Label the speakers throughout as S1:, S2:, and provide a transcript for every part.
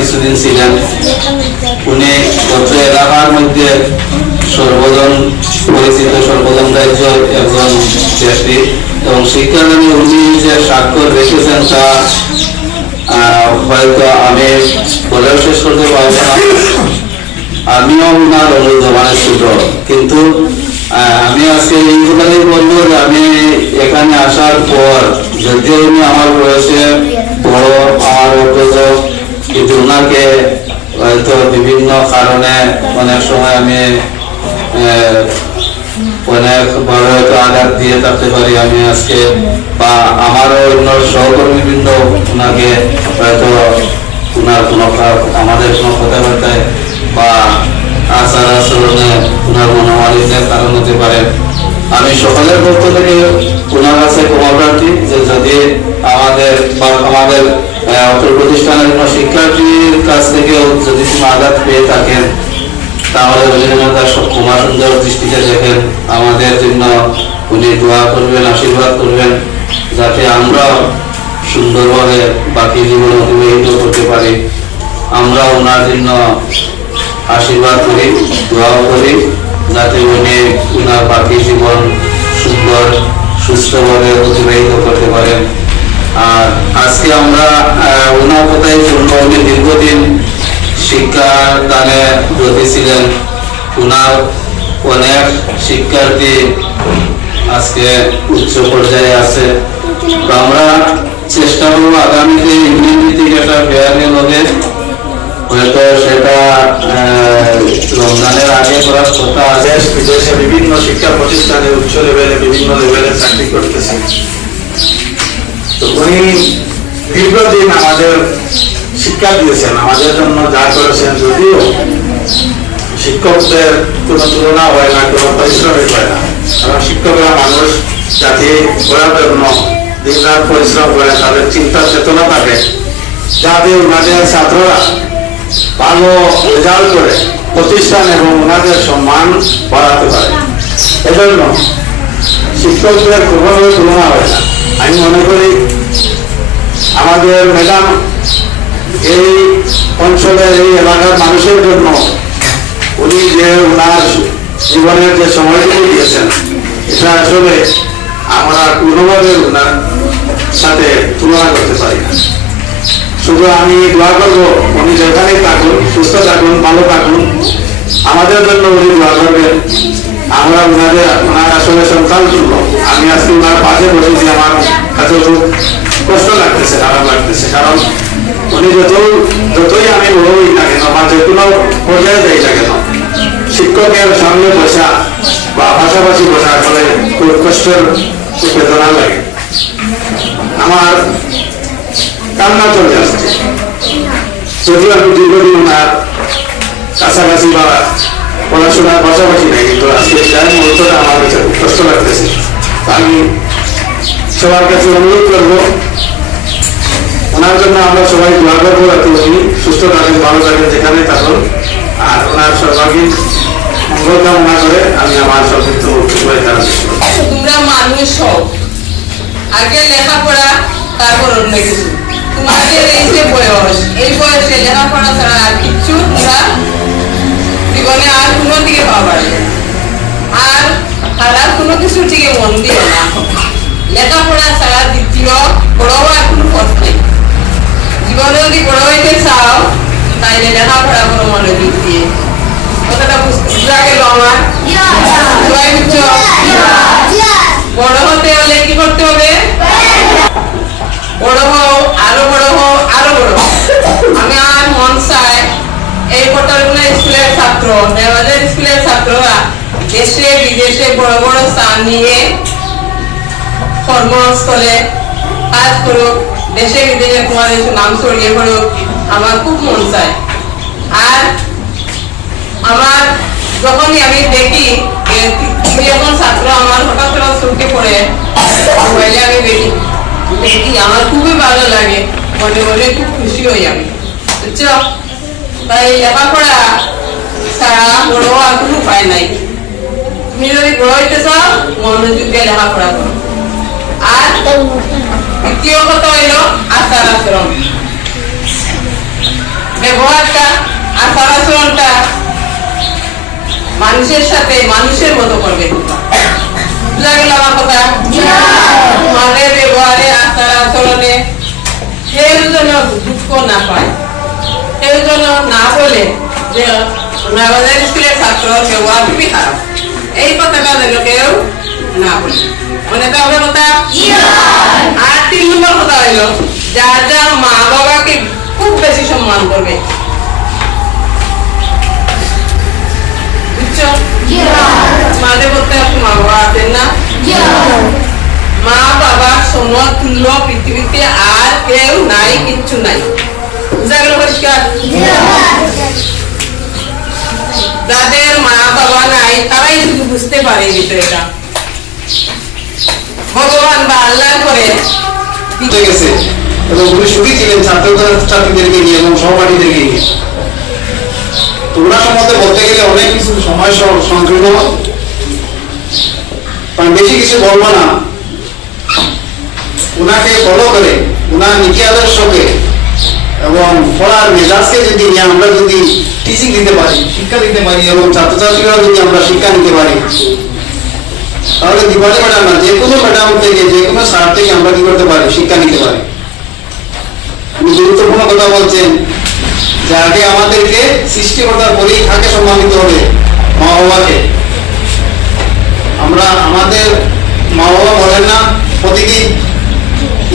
S1: কিছুদিন ছিলেন। উনি অত্র এলাকার মধ্যে সর্বজন পরিচিত, সর্বজন রাজ্য একজন ব্যক্তি এবং শিক্ষাদানে উনি যে স্বাক্ষর রেখেছেন তা হয়তো আমি বলেও শেষ করতে পারব না। আমিও ওনার মানে ছোট কিন্তু আমি আজকে এই কথাই বলব যে আমি এখানে আসার পর, যদিও উনি আমার বয়সে বড়, আমার অগ্রজ কিন্তু ওনাকে হয়তো বিভিন্ন কারণে অনেক সময় আমি অনেক বড় হয়তো আঘাত দিয়ে থাকতে পারি, আমি আজকে বা আমারও অন্য সহকর্মীবৃন্দ ওনাকে হয়তো ওনার কোনো আমাদের কোনো কথাবার্তায় বা আচার আচরণে ওনার মনোমালিন্যের কারণ হতে পারে। আমি সকলের পক্ষ থেকে ওনার কাছে ক্ষমা প্রার্থী যে যদি আমাদের বা আমাদের আহ, প্রতিষ্ঠানের কোনো শিক্ষার্থীর কাছ থেকেও যদি কোনো আঘাত পেয়ে থাকেন তাহলে যেন সব ক্ষমা সুন্দর দৃষ্টিতে দেখেন। আমাদের জন্য উনি দোয়া করবেন আশীর্বাদ করবেন যাতে আমরা সুন্দরভাবে বাকি জীবন অতিবাহিত করতে পারি। আমরা ওনার জন্য আশীর্বাদ করি দোয়াও করি যাতে উনি ওনার বাকি জীবন সুন্দর সুস্থভাবে অতিবাহিত করতে পারেন। আর আজকে আমরা ওনার কথাই শুনব উনি দীর্ঘদিন শিক্ষা দানে ব্রতী ছিলেন। ওনার অনেক শিক্ষার্থী আজকে উচ্চ পর্যায়ে আছে। তো আমরা চেষ্টা করব আগামীতে ইউনিয়ন ভিত্তিক একটা ফেয়ারের লগে হয়তো সেটা রমজানের আগে করার কথা
S2: দেশ, বিদেশে বিভিন্ন শিক্ষা প্রতিষ্ঠানে উচ্চ লেভেলে, বিভিন্ন লেভেলে চাকরি করতেছে। উনি দীর্ঘদিন আমাদের শিক্ষা দিয়েছেন, আমাদের জন্য যা করেছেন যদিও শিক্ষকদের কোনো তুলনা হয় না, কোনো পরিশ্রমিক হয় না। কারণ শিক্ষকরা মানুষ, জাতি করার জন্য দিনরাত পরিশ্রম করে, তাদের চিন্তা চেতনা থাকে। যাতে ওনাদের ছাত্ররা ভালো রেজাল্ট করে, প্রতিষ্ঠান এবং ওনাদের সম্মান বাড়াতে পারে। এজন্য শিক্ষকদের কোনোভাবে তুলনা হয় না। আমি মনে করি আমাদের ম্যাডাম এই অঞ্চলের এই এলাকার মানুষের জন্য উনি যে ওনার জীবনের যে সময়টুকু দিয়েছেন, এটা আসলে আমরা কোনোভাবে ওনার সাথে তুলনা করতে পারি না। শুধু আমি দোয়া করব, উনি যেখানেই থাকুন, সুস্থ থাকুন, ভালো থাকুন। আমাদের জন্য উনি দোয়া করবেন। আমরা ওনাদের ওনার আসলে সন্তান তুলব। আমি আজকে ওনার পাশে বসেছি আমার কাছে খুব কষ্ট লাগতেছে, খারাপ লাগতেছে। কারণ উনি যত যতই আমি বড় হই না কেন, বা যে কোনো পর্যায়ে যাই না কেন, শিক্ষকের সামনে বসা বা পাশাপাশি বসা আসলে খুব কষ্টের বেদনা লাগে। আমার কান্না চলে আসছে। যদিও আমি দীর্ঘদিন ওনার কাছাকাছি বা পড়াশোনার পাশাপাশি নেই, কিন্তু আজকে যার মুহূর্তটা আমার কাছে কষ্ট লাগতেছে। আমি সবার কাছে অনুরোধ করব, ওনার জন্য আমরা সবাই দোয়া করব যাতে উনি সুস্থ থাকেন, ভালো থাকেন যেখানে থাকুন। আর ওনার সর্বাঙ্গীন মঙ্গল কামনা করে আমি আমার সংক্ষিপ্ত বক্তব্য এখানে করছি।
S3: তোমরা মানুষ হও। আগে লেখাপড়া, তারপর অন্য কিছু তোমাদের এই যে বয়স, এই বয়সে লেখাপড়া ছাড়া আর কিচ্ছু তোমরা জীবনে আর কোনো দিকে পাওয়া আর তারা কোনো কিছু দিকে মন দিও না। লেখাপড়া ছাড়া দ্বিতীয় বড় হওয়ার কোনো পথ নেই। জীবনে যদি বড় হইতে চাও, তাইলে লেখাপড়া কোনো মনোযোগ দিয়ে। কথাটা বুঝতে বুঝা গেল আমার? ছাত্র দেওয়াজের স্কুলের ছাত্ররা দেশে, বিদেশে বড় বড় স্থান নিয়ে কর্মস্থলে কাজ করুক, দেশে, বিদেশে তোমাদের নাম ছড়িয়ে পড়ুক, আমার খুব মন চায়। আর আমার যখনই আমি দেখি তুমি যখন ছাত্র, আমার হঠাৎ হঠাৎ চোখে পড়ে, মোবাইলে আমি দেখি দেখি, আমার খুবই ভালো লাগে, মনে মনে খুব খুশি হই আমি। বুঝছ? তাই লেখাপড়া ছাড়া বড় আর কোনো উপায় নাই। তুমি যদি বড় হইতে চাও, মনোযোগ দিয়ে লেখাপড়া করো। আর দ্বিতীয় কথা হইল আচার আচরণ। ব্যবহারটা, আচার আচরণটা মানুষের সাথে মানুষের মতো করবে বুঝা গেল আমার কথা তোমাদের ব্যবহারে আচার আচরণে কেউ যেন দুঃখ না পায় কেউ যেন না বলে যে আমাদের স্কুলের ছাত্র ব্যবহার খুবই খারাপ এই কথাটা যেন কেউ না বলে মনে তো হবে কথা আর তিন নম্বর কথা হইল যার যার মা বাবাকে খুব বেশি সম্মান করবে বুঝছ মাঝে বলতে আপনি মা বাবা আছেন না আল্লাহ করে
S4: হয়ে গেছে। এবং উনি সুখী ছিলেন ছাত্র ছাত্রীদেরকে নিয়ে এবং সহপাঠীদেরকে নিয়ে। তোমরা সম্বন্ধে বলতে গেলে অনেক কিছু সময় সংকীর্ণ আমি বেশি কিছু বলব না। ওনাকে ফলো করে ওনার নীতি আদর্শকে এবং পড়ার মেজাজকে যদি নিয়ে আমরা যদি টিচিং দিতে পারি, শিক্ষা দিতে পারি এবং ছাত্রছাত্রীরা যদি আমরা শিক্ষা নিতে পারি, তাহলে দিবালি ম্যাডাম না যে কোনো ম্যাডাম থেকে স্যার থেকে আমরা কি করতে পারি? শিক্ষা নিতে পারি। আপনি গুরুত্বপূর্ণ কথা বলছেন, যে আগে আমাদেরকে সৃষ্টিকর্তার পরীক্ষাকে সম্মানিত হবে? মা বাবাকে আমরা আমাদের মা বাবা বলেন না, প্রতিদিন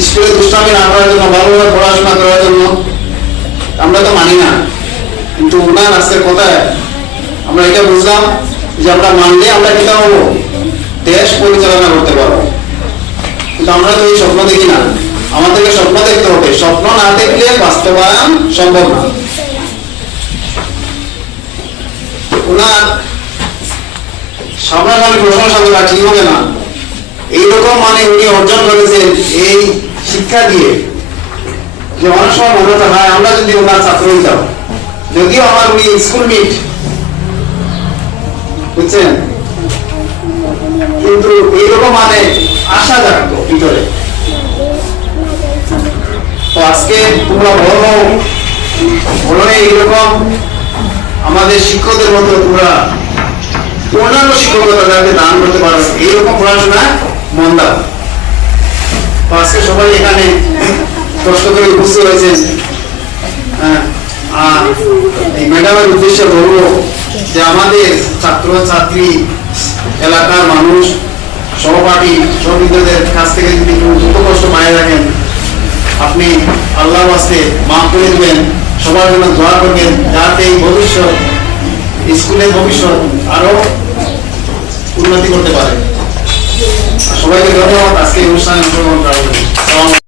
S4: স্কুলে দুষ্টামি না করার জন্য, ভালোভাবে পড়াশোনা করার জন্য। আমরা তো মানি না। কিন্তু ওনার আজকের কথায় আমরা এটা বুঝলাম যে আমরা মানলে আমরা কি হব। দেশ পরিচালনা করতে পারব। কিন্তু আমরা তো এই স্বপ্ন দেখি না। আমাদেরকে স্বপ্ন দেখতে হবে স্বপ্ন না দেখলে বাস্তবায়ন সম্ভব না। ওনার সামনাসামনি প্রশংসা করা ঠিক হবে না এইরকম মানে উনি অর্জন করেছেন এই শিক্ষা দিয়ে। যে অনেক সময় মনে হতো হয়, আমরা যদি ওনার ছাত্র হইতাম। যদিও আমার উনি স্কুল মিট বুঝছেন? কিন্তু এইরকম মানে আশা জাগতো ভিতরে। তো আজকে তোমরা বড় হও। এইরকম আমাদের শিক্ষকদের মতো তোমরা অন্যান্য শিক্ষকতা যাতে দান করতে পারো। এইরকম পড়াশোনা মন দাও। তো আজকে সবাই এখানে কষ্ট করে উপস্থিত হয়েছেন। হ্যাঁ, আর এই ম্যাডামের উদ্দেশ্যে বলব যে আমাদের ছাত্র ছাত্রী এলাকার মানুষ, সহপাঠী সহবিদ্যাদের কাছ থেকে যদি কোনো দুঃখ কষ্ট পায়ে রাখেন আপনি আল্লাহর বাস্তে মাফ করে দেবেন। সবার জন্য দোয়া করবেন যাতে এই ভবিষ্যৎ, স্কুলের ভবিষ্যৎ আরও উন্নতি করতে পারে। সবাইকে ধন্যবাদ। আজকে অনুষ্ঠানে অংশগ্রহণ আলাইকুম।